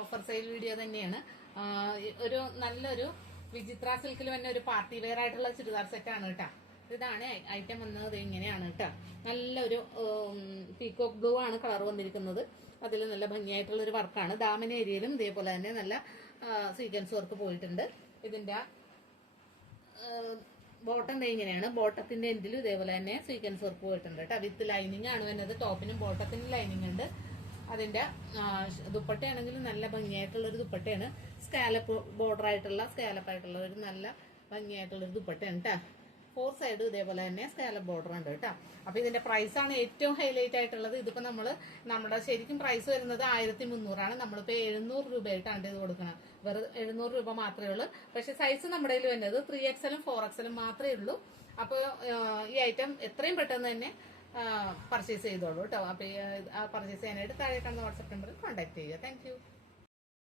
Offer sale video തന്നെയാണ്. ഒരു നല്ലൊരു വിചിത്ര സിൽക്കിൽ തന്നെ ഒരു പാർട്ടി വെയർ ആയിട്ടുള്ള ചുരിദാർ സെറ്റ് ആണ് കേട്ടോ. ഇതാണ് ഐറ്റം വന്നത്, ഇങ്ങനെയാണ് കേട്ടോ. നല്ലൊരു പീകോക്ക് ബ്ലൂ ആണ് കളർ വന്നിരിക്കുന്നത്. അതിൽ നല്ല ഭംഗിയായിട്ടുള്ള ഒരു വർക്കാണ്. ദാമന ഏരിയയിലും ഇതേപോലെ തന്നെ നല്ല സീക്വൻസ് വർക്ക് പോയിട്ടുണ്ട്. ഇതിന്റെ ബോട്ടം ഇങ്ങനെയാണ്. ബോട്ടത്തിന്റെ എൻഡിലും ഇതേപോലെ തന്നെ സീക്വൻസ് വർക്ക് പോയിട്ടുണ്ട് കേട്ടോ. വിത്ത് ലൈനിങ് ആണ് വരുന്നത്. ടോപ്പിനും ബോട്ടത്തിനും ലൈനിങ് ഉണ്ട്. അതിന്റെ ദുപ്പട്ടയാണെങ്കിലും നല്ല ഭംഗിയായിട്ടുള്ള ഒരു ദുപ്പട്ടയാണ്. സ്കാലപ്പ് ബോർഡർ ആയിട്ടുള്ള സ്കാലപ്പായിട്ടുള്ള ഒരു നല്ല ഭംഗിയായിട്ടുള്ള ഒരു ദുപ്പട്ടയാണ് കേട്ടോ. 4 സൈഡ് ഇതേപോലെ തന്നെ സ്കാലപ്പ് ബോർഡർ ഉണ്ട് കേട്ടോ. അപ്പൊ ഇതിന്റെ പ്രൈസ് ആണ് ഏറ്റവും ഹൈലൈറ്റ് ആയിട്ടുള്ളത്. ഇതിപ്പോ നമ്മുടെ ശരിക്കും പ്രൈസ് വരുന്നത് 1300 നമ്മളിപ്പോ 700 രൂപയായിട്ടാണ് ഇത് കൊടുക്കണം. വെറുതെ 700 രൂപ മാത്രമേ ഉള്ളൂ. പക്ഷെ സൈസ് നമ്മുടെ കയ്യിൽ വരുന്നത് 3XL 4XL മാത്രമേ ഉള്ളൂ. അപ്പൊ ഈ ഐറ്റം എത്രയും പെട്ടെന്ന് തന്നെ പർച്ചേസ് ചെയ്തോളൂ കേട്ടോ. അപ്പൊ പർച്ചേസ് ചെയ്യാനായിട്ട് താഴെ കാണുന്ന വാട്സ്ആപ്പ് നമ്പറിൽ കോൺടാക്ട് ചെയ്യുക. താങ്ക്